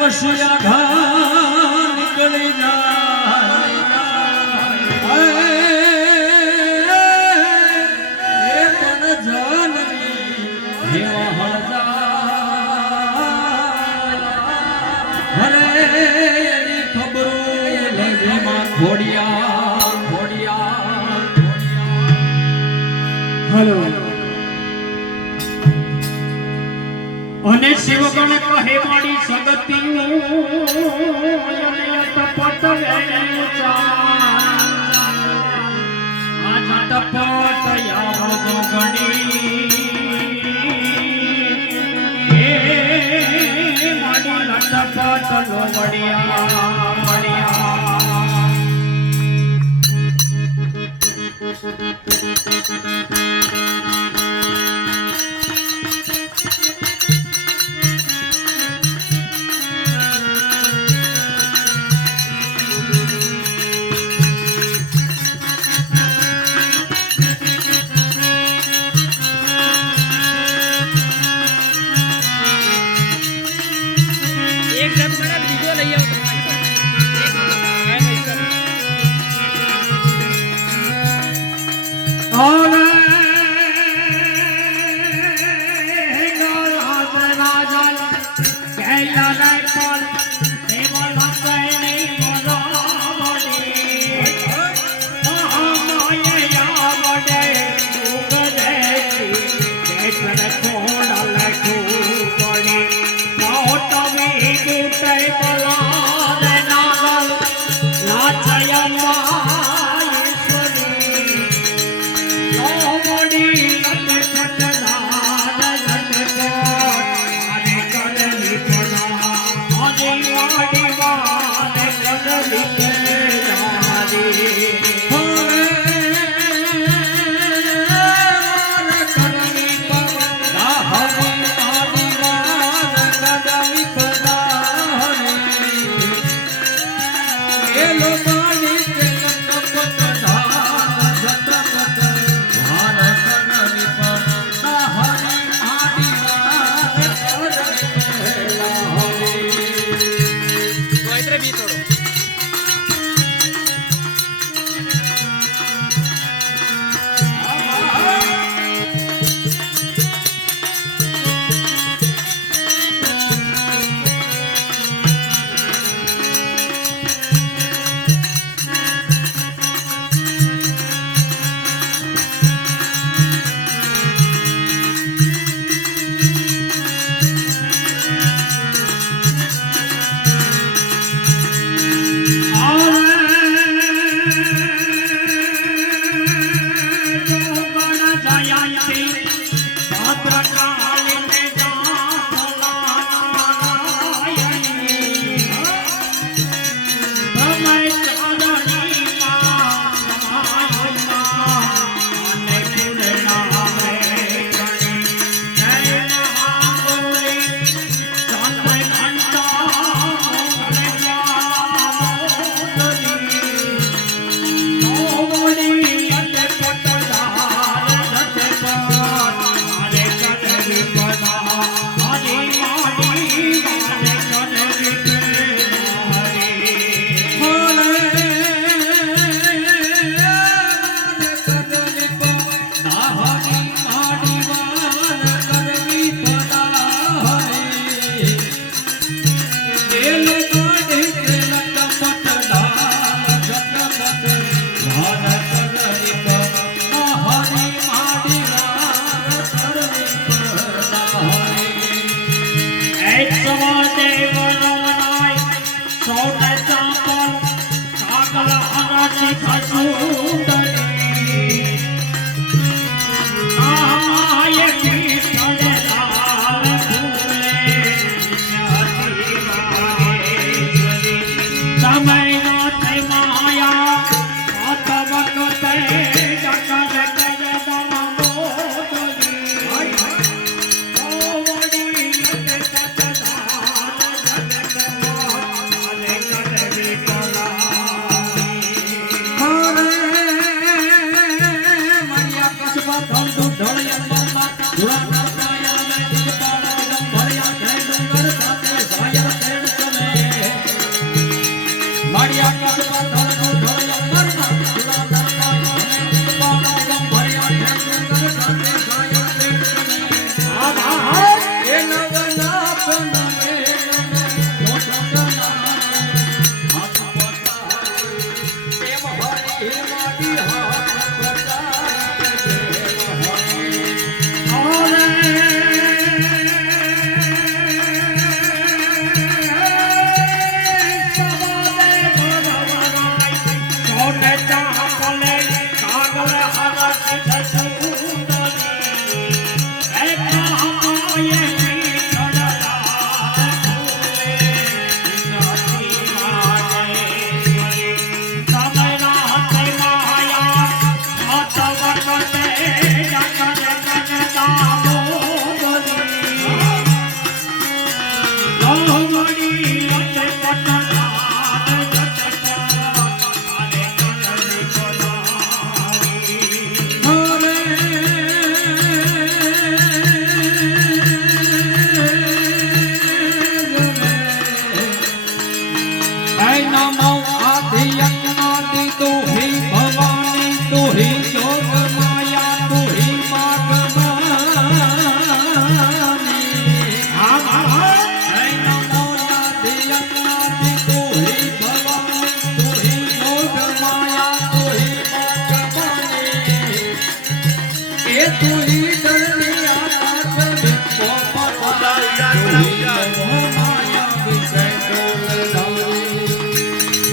વસિયા ઘા નીકળી જાય એ પણ જનની જેવા હળજા હરે એની ખબરો લેજમાં ઘોડિયા ઘોડિયા હલો અને શિવગણ કહે મારી સગતીનું તપત આ તપત યાવજો ગણી એ મારી તપત લોવડિયા ભર્યા કસ પાથર ઢોળ અમરના સુરા દરબાર મને પાન નિગમ ભર્યા ઠેર કર સાથે સાય એ નવના પનમે મોટના હાથ પતા એમ હરી માડી હાથ પતા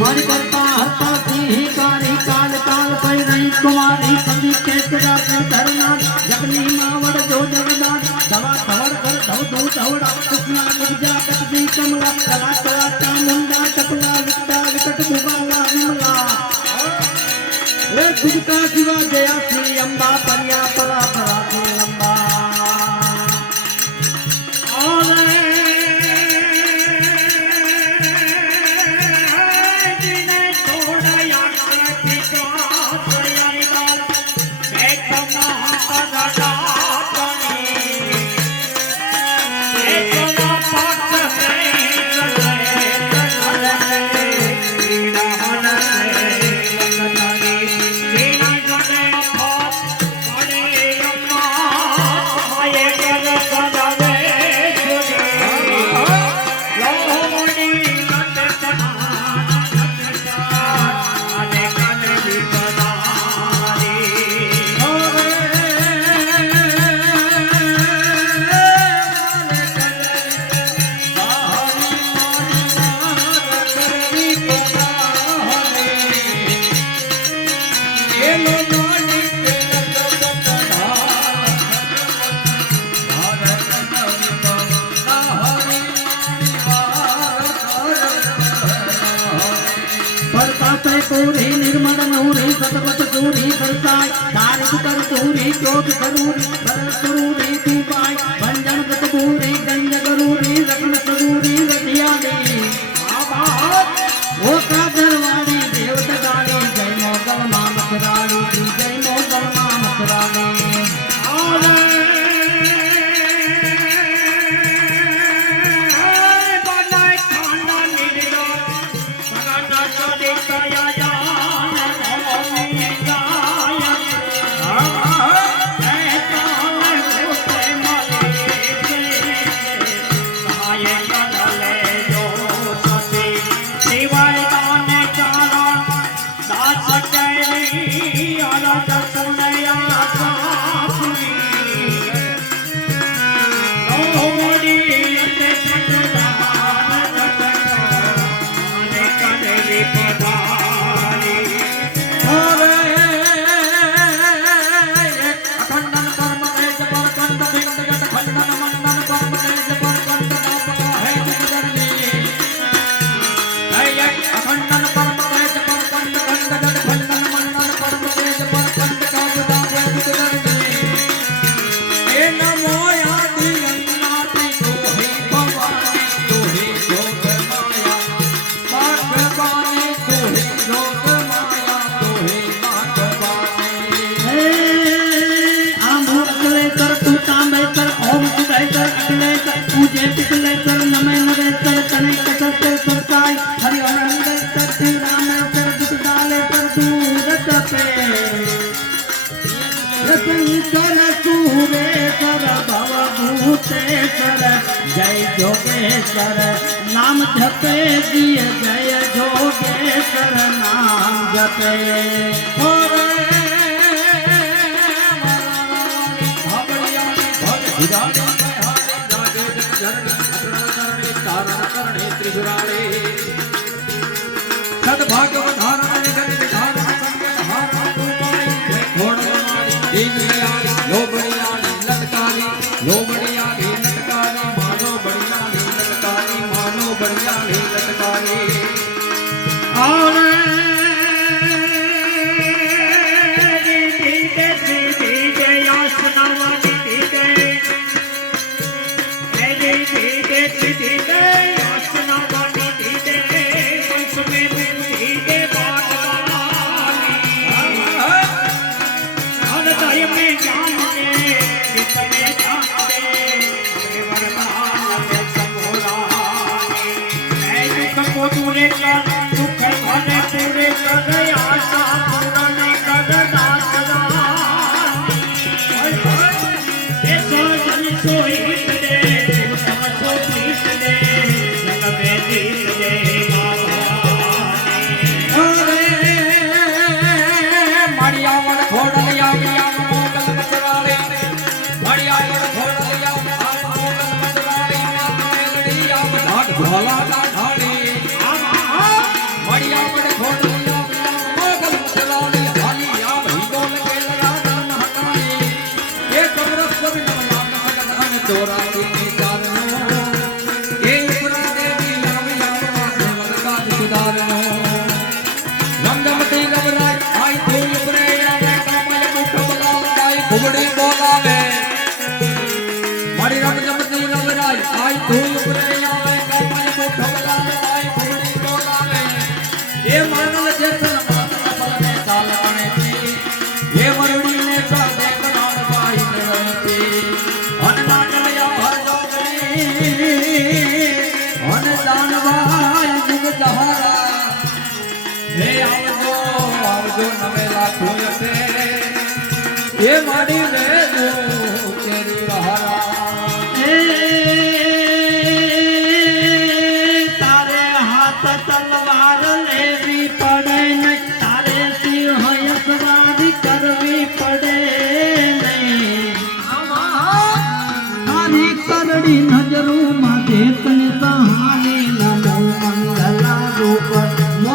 मन करता हरता सिंह कारी काल काल पै रही कुमारी कभी केतरा धरना जगनी मावड़ जो जगदान दवा खबर कर धव धव धवड़ा कृष्णा निर्जा कटदी कमला कला कला चामुंडा टपला विकटा विकट भुवाला विमला रे तुझका शिवा जया श्री अंबा परिया परा परा श्री अंबा पूरी निर्मल नूरी सतवत सूरी करताय दारिद कर सूरी क्रोध करूरी भरत सूरी तूपाय भंजन गत पूरी गंज करूरी रत्न करूरी रतियाली ओ कादरवाड़ी देवत गाड़ी जय मोगल मामत रानी जय मोगल मामत रानी पूजे पिछले कर नमे नवे कर तने कसर कर सरताई हरि हर हर कर સર સુરેશ્વર ભવભૂતેશ્વર જય જોગેશ્વર નામ જપે દિય જય જોગેશ્વર નામ જપે સદભાગ્ય ધારણ જન વિધાન લોબડિયાની લટકારી માનો બડિયાની લટકારી માનો બડિયાની લટકારી આને દીદે આસનાવાની દીદે દીદે આસનાવાની દીદે વંશમે દીદે બાદવાની અવતાર મે જાન દે તમે જાન દે વરદાન સમોરાની मैं दुख को दूरे कर दुख भरे पूरे कर आशा पूर्ण कर दास ये सजन सोई दे तम सो प्रीत दे जग में जीत दे મડિયાવડ ખોડલિયા મોગલ મચરાળે મડિયાવડ ખોડલિયા મોગલ મચરાળે મેલડી આવડ ભોલા ઢાળી મડિયાવડ ખોડલિયા મોગલ મચરાળે હાલી આવ હિંદોલ કે લગાડન હટાળી એ કબરસ કબી નમલાન ચોરાડી ચારનો એ ઉપરા દેવી આવી આવવા વરદાન સુધારનો નંદમતી લવરાય આઈ ધોઈ ઉપરે આવે કામય મુખ બલાય ઘુમડી બોલાવે મારી નંદમતી લવરાય આઈ ધોઈ ઉપરે આવે કામય મુખ બલાય ઘુમડી બોલાવે એ માનલ જેતન માતા બલને ચાલણે થી એ મરડી ને ચાલે કરાણ પાઈ નરતી અન નાગલયા હર જોગણી અન દાનવાય જુગ જહારા હે આવજો નવેલા ખોયતે એ માડી લેજો